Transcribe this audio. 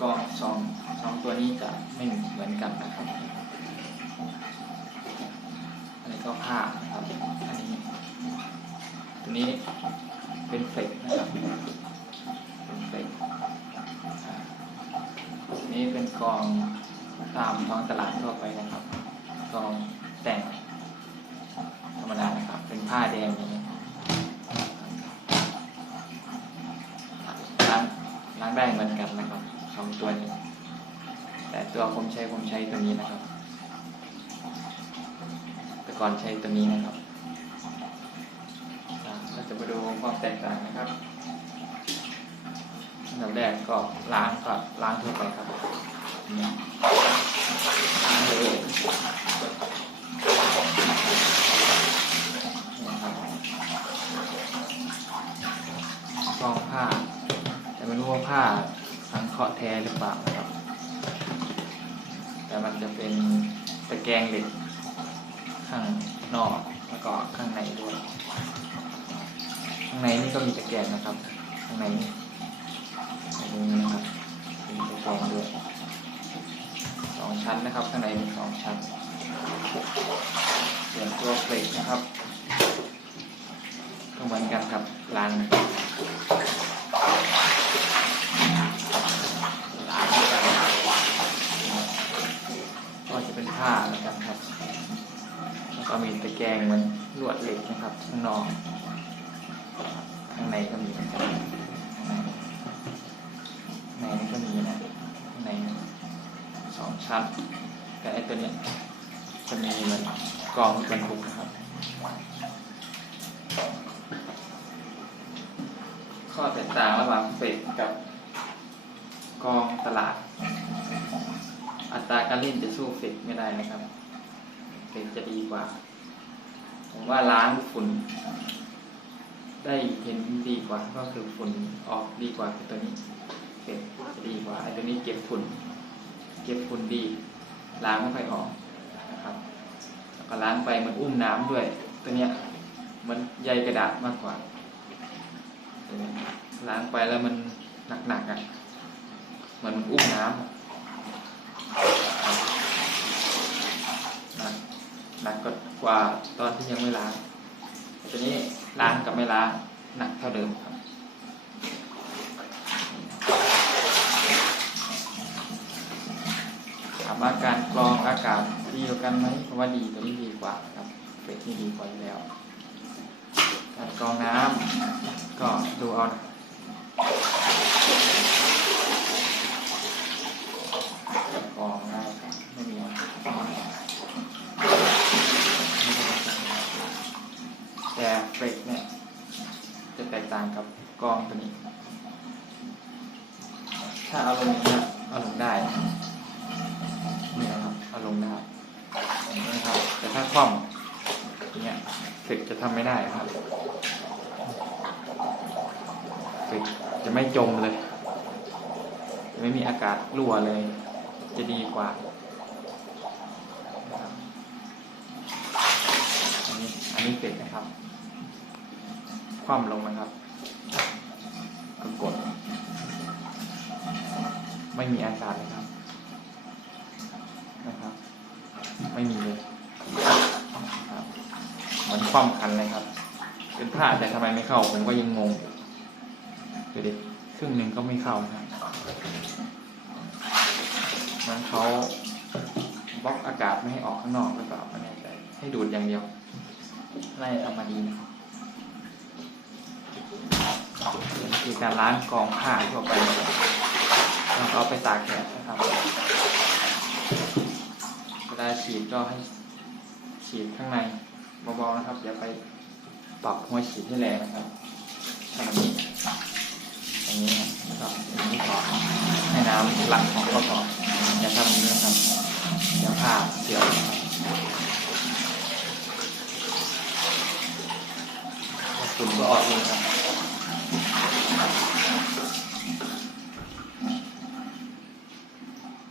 ก็สองสองตัวนี้จะไม่เหมือนกันนะครับอันนี้ก็ผ้านะครับอันนี้ ตัวนี้เป็นเฟกนะครับเป็นเฟกอ่าอันนี้เป็นกองตามท้องตลาดทั่วไปนะครับกองแต่งธรรมดานะครับ เป็นผ้าแดงอย่างนี้ล้างล้างได้เหมือนกันนะครับ สองตัวนี้แต่ตัวผมใช้ผมใช้ตัวนี้นะครับ แต่ก่อนใช้ตัวนี้นะครับเราจะมาดูความแตกต่างนะครับอันดับแรกก็ล้างก็ล้างทั่วไปครับนี่ล้างเลยนี่ครับกองผ้า แต่ไม่รู้ว่าผ้า เคาะแท้หรือเปล่านะครับ แต่มันจะเป็นตะแกรงเหล็กข้างนอกแล้วก็ข้างในด้วย ข้างในนี่ก็มีตะแกรงนะครับ ข้างในนี่ตรงนี้นะครับมีตะแกรงด้วยสองชั้นนะครับ ข้างในมีสองชั้นส่วนตัวเพลทนะครับก็เหมือนกันครับล้านะครับล้างด้วยกันก็จะเป็นผ้าแล้วกันครับ แล้ วก็มีตะแกรงเหมันลวดเหล็กนะครับข้างนอกข้างในก็มีเหมือนกันข้างในนี่ก็มีนะในสองชั้นแต่ไอ้ตัวเนี้ยจะมีเหมันกรองบรรทุกนะครับ ข้อแตกต่างระหว่างเฟกกับกองตลาด อัตราการเล่นจะสู้เฟกไม่ได้นะครับเฟกจะดีกว่า ผมว่าล้างฝุ่น ได้เห็นดีกว่าก็คือฝุ่นออกดีกว่าตัวนี้เกจะดีกว่าไอ้ตัวนี้เก็บฝุ่น เก็บฝุ่นดี ล้างไม่ค่อยออกนะครับแล้วก็ล้างไปมันอุ้มน้ำด้วย ตัวเนี้ยมันใยกระดาษมากกว่าล้างไปแล้วมันหนักๆอะเหมือนมันอุ้มน้ำอะหนักหนักก ว่า ตอนที่ยังไม่ล้างตัวนี้ล้างกับไม่ล้างหนักเท่าเดิมครับถามว่าการกรองอากาศดีกว่ากันไหมเพราะว่าดีตัวนี้ดีกว่าครับเฟสนี่ดีกว่าอยู่แล้วการกรองน้ำก็ดูเอานะกรองได้ครับไม่มีไม่เป็นไร แต่เฟกเนี่ยจะแตกต่างกับกองตัวนี้ ถ้าเอาลงนี่ยเอาลงได้นี่นะครับเอาลงได้นะครับ แต่ถ้าคว่ำเนี่ยเฟกจะทำไม่ได้ครับเฟกจะไม่จมเลยจะไม่มีอากาศรั่วเลย จะดีกว่านะครับ อันนี้อันนี้เฟกนะครับ คว่ำลงนะครับก็กด ไม่มีอากาศเลยครับ นะครับ ไม่มีเลยครับเหมือนคว่ำคันเลยครับ เป็นผ้าแต่ทำไมไม่เข้า ผมก็ยังงงอยู่ดูดิครึ่งหนึ่งก็ไม่เข้านะครับมันเขาบล็อกอากาศไม่ให้ออกข้างนอกหรือเปล่าไม่แน่ใจให้ดูดอย่างเดียว ไล่เอามาดีนะครับคือการล้างกองผ้าทั่วไปแล้วก็ไปตากแดดนะครับเวลาฉีดก็ให้ฉีดข้างในเบาๆนะครับอย่าไปปรับหัวฉีดให้แรงนะครับทำแบบนี้อย่างนี้นะครับอย่างนี้พอให้น้ำหลั่งของเข้าก่อนอย่าทำอย่างนี้นะครับเดี๋ยวผ้าเสียวนะครับ 就是二十五。